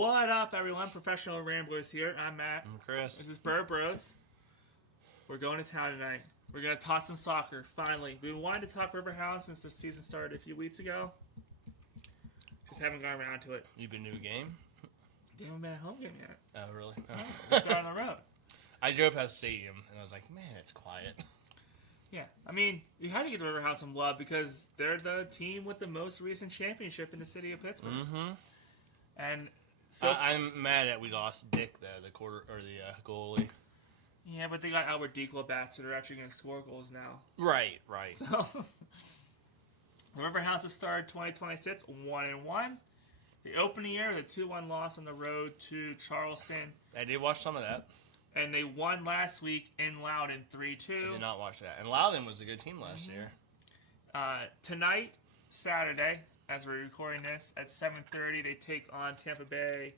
What up, everyone? Professional Ramblers here. I'm Matt. I'm Chris. This is Bird Bros. We're going to town tonight. We're going to talk some soccer, finally. We've been wanting to talk Riverhounds since the season started a few weeks ago. Just haven't gone around to it. You've been to a game? They haven't been at home game yet. Oh, really? Oh. We're still on the road. I drove past the stadium, and I was like, man, it's quiet. Yeah, I mean, you had to give the Riverhounds some love because they're the team with the most recent championship in the city of Pittsburgh. Mm-hmm. And so I'm mad that we lost Dick, the goalie. Yeah, but they got Albert Decola back, so they're actually going to score goals now. Right. So, the Riverhounds have started 2026 1-1. They opened the year with a 2-1 loss on the road to Charleston. I did watch some of that. And they won last week in Loudoun 3-2. I did not watch that. And Loudoun was a good team last year. Tonight, Saturday, as we're recording this, at 7:30, they take on Tampa Bay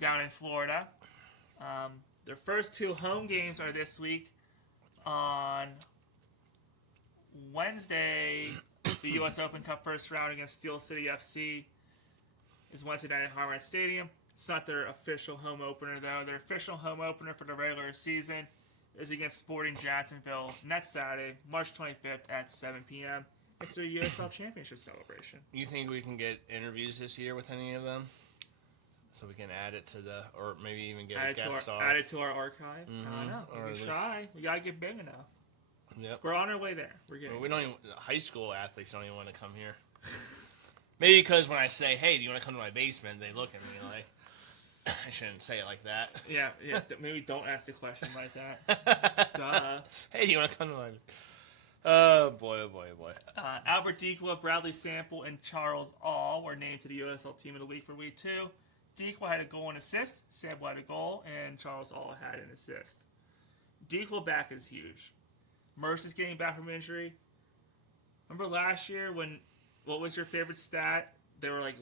down in Florida. Their first two home games are this week. On Wednesday, the U.S. Open Cup first round against Steel City FC is Wednesday night at Hard Rock Stadium. It's not their official home opener, though. Their official home opener for the regular season is against Sporting Jacksonville next Saturday, March 25th at 7 p.m. It's their USL Championship celebration. You think we can get interviews this year with any of them? So we can add it to or maybe even get a guest star. Add it to our archive. Mm-hmm. I don't know. Or We can try. We gotta get big enough. Yep. We're on our way there. We're getting. We don't even. High school athletes don't even want to come here. Maybe because when I say, "Hey, do you want to come to my basement?" they look at me like, I shouldn't say it like that. Yeah. Maybe don't ask the question like that. Duh. Hey, do you want to come to my? Oh boy! Albert Decola, Bradley Sample, and Charles All were named to the USL Team of the Week for Week 2. Decola had a goal and assist, Sample had a goal, and Charles All had an assist. Decola back is huge. Mercer's getting back from injury. Remember last year what was your favorite stat? They were like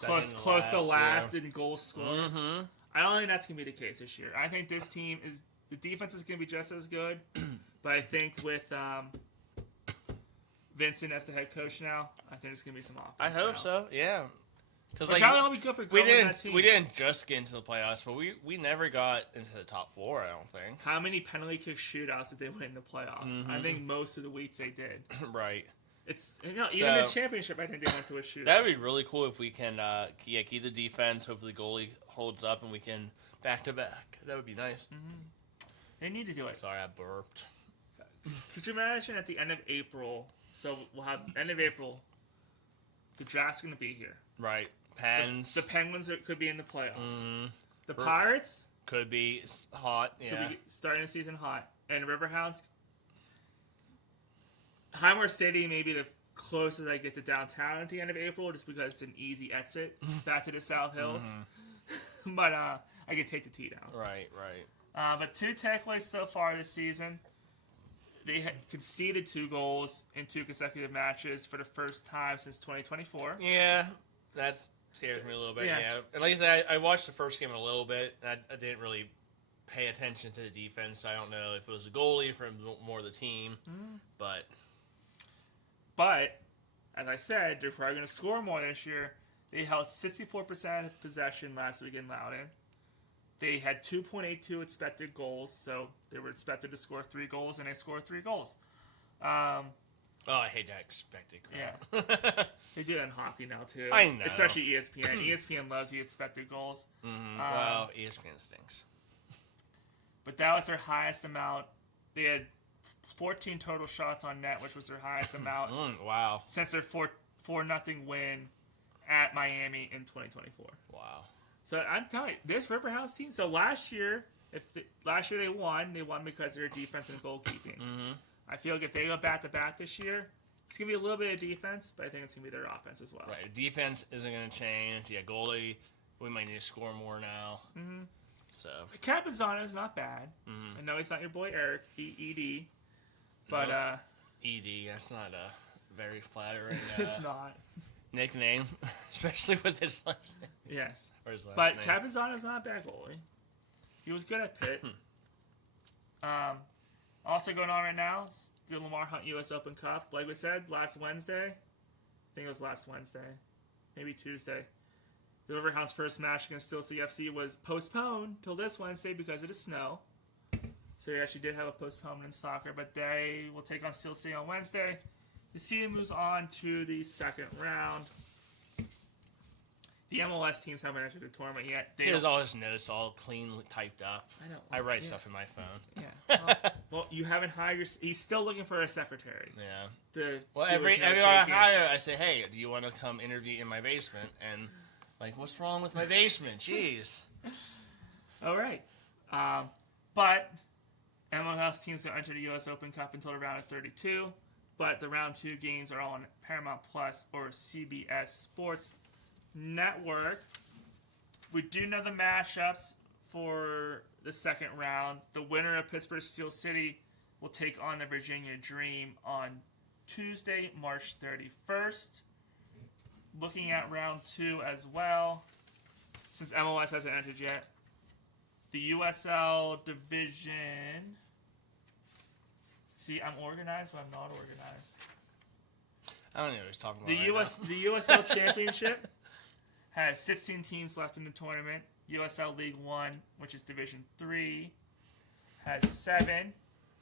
close to last in goals scored. Mm-hmm. I don't think that's going to be the case this year. I think this team the defense is going to be just as good, but I think with Vincent as the head coach now, I think it's going to be some offense. I hope now. so. Yeah. Because Be good for we that team. didn't just get into the playoffs, but we never got into the top 4. I don't think. How many penalty kick shootouts did they win in the playoffs? Mm-hmm. I think most of the weeks they did. Right. It's even the championship. I think they went to a shootout. That would be really cool if we can keep the defense. Hopefully, the goalie holds up and we can back to back. That would be nice. Mm-hmm. They need to do it. Sorry, I burped. Could you imagine at the end of April? So we'll have end of April. The draft's going to be here. Right. Pens. The Penguins could be in the playoffs. Mm-hmm. The Pirates could be hot. Yeah. Could be starting the season hot. And Riverhounds. Highmore Stadium may be the closest I get to downtown at the end of April, just because it's an easy exit back to the South Hills. Mm-hmm. But I can take the T down. Right. But 2 takeaways so far this season. They had conceded 2 goals in 2 consecutive matches for the first time since 2024. Yeah, that scares me a little bit. Yeah. And like I said, I watched the first game a little bit. And I didn't really pay attention to the defense. I don't know if it was the goalie or more the team. But as I said, they're probably going to score more this year. They held 64% of possession last week in Loudoun. They had 2.82 expected goals, so they were expected to score 3 goals, and they scored 3 goals. I hate that expected crap. Yeah. They do that in hockey now, too. I know. Especially ESPN. ESPN loves the expected goals. Mm-hmm. Well, ESPN stinks. But that was their highest amount. They had 14 total shots on net, which was their highest amount. Wow. Since their 4-0 win at Miami in 2024. Wow. So I'm telling you, this Riverhounds team. So last year they won. They won because of their defense and goalkeeping. Mm-hmm. I feel like if they go back to back this year, it's gonna be a little bit of defense, but I think it's gonna be their offense as well. Right. Defense isn't gonna change. Yeah, goalie. We might need to score more now. Mm-hmm. So Capizano is not bad. Mm-hmm. I know he's not your boy Eric ED, but ED. That's not a very flattering. It's not. Nickname, especially with his last name. Yes. Or his last but name. Capizano's not a bad goalie. He was good at Pitt. Also going on right now is the Lamar Hunt U.S. Open Cup. Like we said, last Wednesday. I think it was last Wednesday. Maybe Tuesday. The Riverhounds' first match against Steel City FC was postponed till this Wednesday because of the snow. So they actually did have a postponement in soccer, but they will take on Steel City on Wednesday. The season moves on to the second round. The MLS teams haven't entered the tournament yet. He has all his notes all clean typed up. I know. I write stuff in my phone. Yeah. Well, you haven't hired your... He's still looking for a secretary. Yeah. Every I hire, I say, hey, do you want to come interview in my basement? And, like, what's wrong with my basement? Jeez. All right. But MLS teams don't enter the U.S. Open Cup until the round of 32. But the round 2 games are all on Paramount Plus or CBS Sports Network. We do know the matchups for the second round. The winner of Pittsburgh Steel City will take on the Virginia Dream on Tuesday, March 31st. Looking at round 2 as well, since MLS hasn't entered yet, the USL division. See, I'm organized, but I'm not organized. I don't know what he's talking about. The USL Championship has 16 teams left in the tournament. USL League One, which is Division 3, has 7.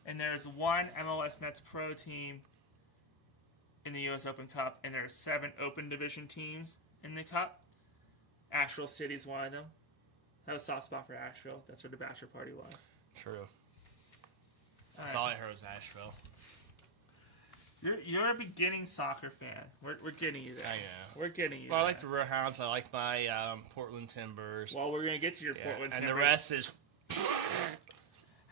And there's one MLS Nets Pro team in the US Open Cup. And there are 7 Open Division teams in the Cup. Asheville City is one of them. That was a soft spot for Asheville. That's where the bachelor party was. True. That's All all right. I heard was Asheville. You're a beginning soccer fan. We're getting you there. I know. We're getting you Well, there. I like the Riverhounds. I like my Portland Timbers. Well, we're going to get to your Portland and Timbers. the rest is...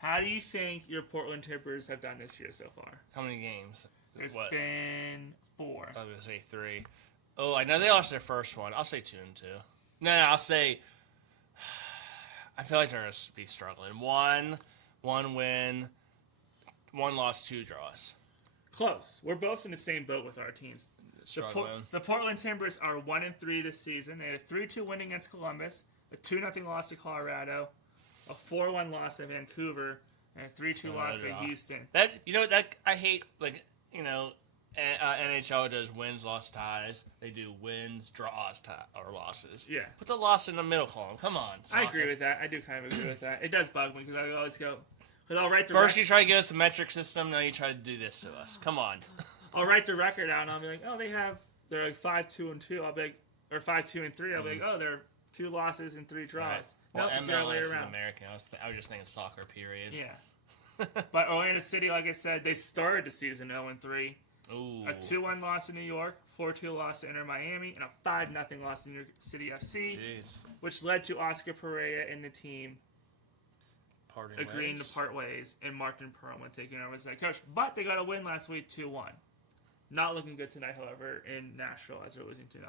How do you think your Portland Timbers have done this year so far? How many games? There's What? been 4. I was going to say 3. Oh, I know they lost their first one. I'll say 2 and 2. No, I'll say... I feel like they're going to be struggling. One win, 1 loss, 2 draws. Close. We're both in the same boat with our teams. Struggling. The Portland Timbers are 1-3 this season. They had a 3-2 win against Columbus, a 2-0 loss to Colorado, a 4-1 loss to Vancouver, and a 3-2 loss to Houston. That I hate. Like NHL does wins, loss, ties. They do wins, draws, or losses. Yeah. Put the loss in the middle column. Come on. I agree with that. I do kind of agree with that. It does bug me because I always go. Because I'll write the First you try to give us a metric system, now you try to do this to us. Come on. I'll write the record out and I'll be like, oh, they're like 5-2-2. I'll be like, or 5-2-3. I'll be like, oh, they're 2 losses and 3 draws. Right. Well, Nope, it's the other way MLS is around. American. I was just thinking soccer. Period. Yeah. But Orlando City, like I said, they started the season 0-3. Ooh. A 2-1 loss to New York, 4-2 loss to Inter Miami, and a 5-0 loss to New York City FC, Jeez. which led to Oscar Pereira and the team agreeing to part ways, and Martin Perlman taking over as head coach. But they got a win last week, 2-1. Not looking good tonight, however, in Nashville as they're losing 2-0.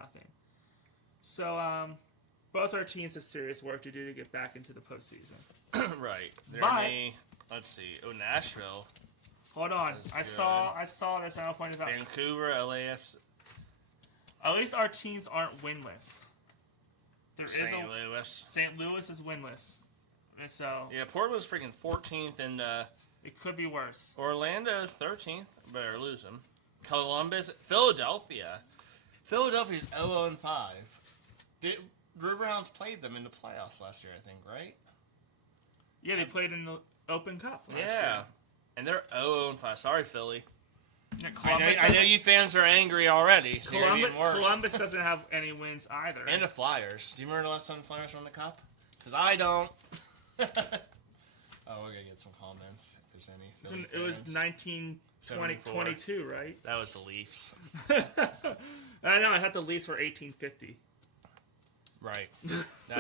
So, both our teams have serious work to do to get back into the postseason. Right. Let's see. Oh, Nashville. Hold on. I saw this, and I'll point this out. Vancouver, LAFC. At least our teams aren't winless. St. Louis. St. Louis is winless. So Yeah, Portland's freaking 14th, and it could be worse. Orlando's 13th. Better lose them. Columbus, Philadelphia. Philadelphia's 0-5. Riverhounds played them in the playoffs last year, I think, right? Yeah, they played in the Open Cup last Yeah. year. And they're 0-5. Sorry, Philly. Yeah, I know you fans are angry already. So Columbus doesn't have any wins either. And the Flyers. Do you remember the last time the Flyers won the Cup? Because I don't. Oh, we're going to get some comments, if there's any. Philly It was fans. 1922, right? That was the Leafs. I know, I thought the Leafs were 1850. Right. I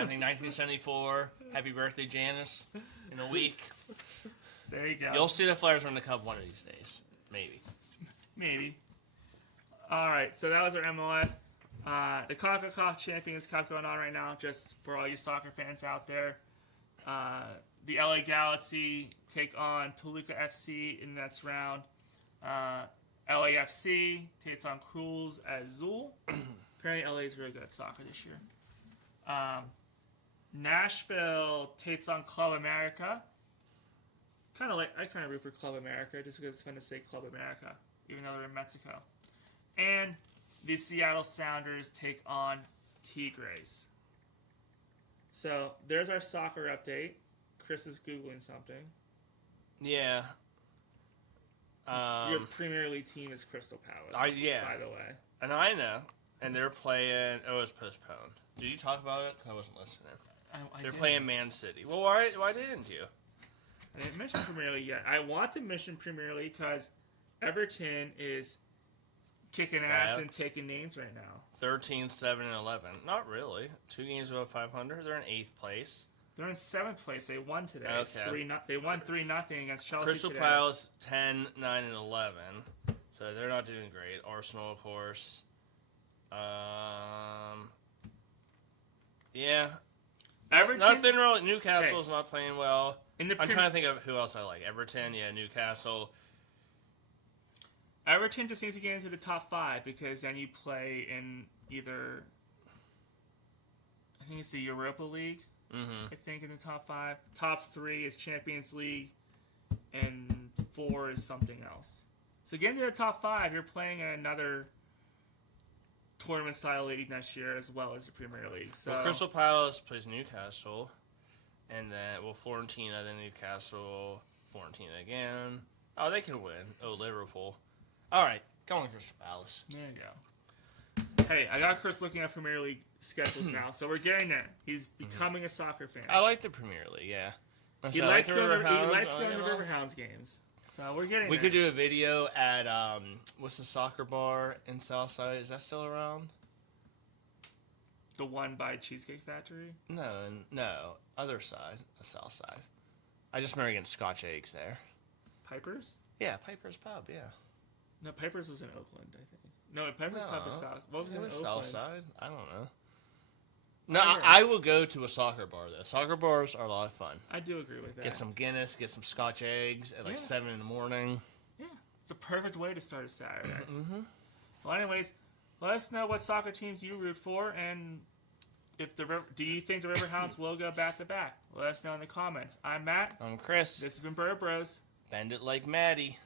think 1974. Happy birthday, Janice. In a week. There you go. You'll see the Flyers win the Cup one of these days. Maybe. Maybe. All right, so that was our MLS. The CONCACAF Champions Cup going on right now, just for all you soccer fans out there. The LA Galaxy take on Toluca FC in the next round. LAFC takes on Cruz Azul. Apparently LA is really good at soccer this year. Nashville takes on Club America. I kind of root for Club America just because it's fun to say Club America, even though they're in Mexico. And the Seattle Sounders take on Tigres. So there's our soccer update. Chris is Googling something. Yeah. Your Premier League team is Crystal Palace. Yeah. By the way. And I know. And they're playing. Oh, it's postponed. Did you talk about it? I wasn't listening. They're playing Man City. Well, why didn't you? I didn't mention Premier League yet. I want to mention Premier League because Everton is kicking ass and taking names right now. 13, 7, and 11. Not really. 2 games above 500. They're in 8th place. They're in 7th place. They won today. Okay. They won 3-0 against Chelsea Crystal today. Palace 10, 9, and 11. So they're not doing great. Arsenal, of course. Yeah. Everton, Nothing really. Newcastle's not playing well. I'm trying to think of who else I like. Everton, yeah, Newcastle. Everton just needs to get into the top 5 because then you play in either, I think it's the Europa League. I think in the top 5. Top 3 is Champions League, and 4 is something else. So getting to the top 5, you're playing in another tournament-style league next year as well as the Premier League. So Crystal Palace plays Newcastle, and then Fiorentina, then Newcastle, Fiorentina again. Oh, they can win. Oh, Liverpool. All right, go on, Crystal Palace. There you go. Hey, I got Chris looking at Premier League schedules now, so we're getting there. He's becoming a soccer fan. I like the Premier League, yeah. He likes going to Riverhounds games. So we're getting there. We could do a video at, what's the soccer bar in Southside? Is that still around? The one by Cheesecake Factory? No. Other side of Southside. I just remember getting Scotch eggs there. Piper's? Yeah, Piper's Pub, yeah. No, Piper's was in Oakland, I think. No, Piper's Pub is South. What was it in Oakland? Southside? I don't know. No, I will go to a soccer bar, though. Soccer bars are a lot of fun. I do agree with that. Get some Guinness, get some Scotch eggs at 7 in the morning. Yeah, it's a perfect way to start a Saturday. Well, anyways, let us know what soccer teams you root for, and if do you think the Riverhounds will go back-to-back? Let us know in the comments. I'm Matt. I'm Chris. This has been Bird Bros. Bend it like Maddie.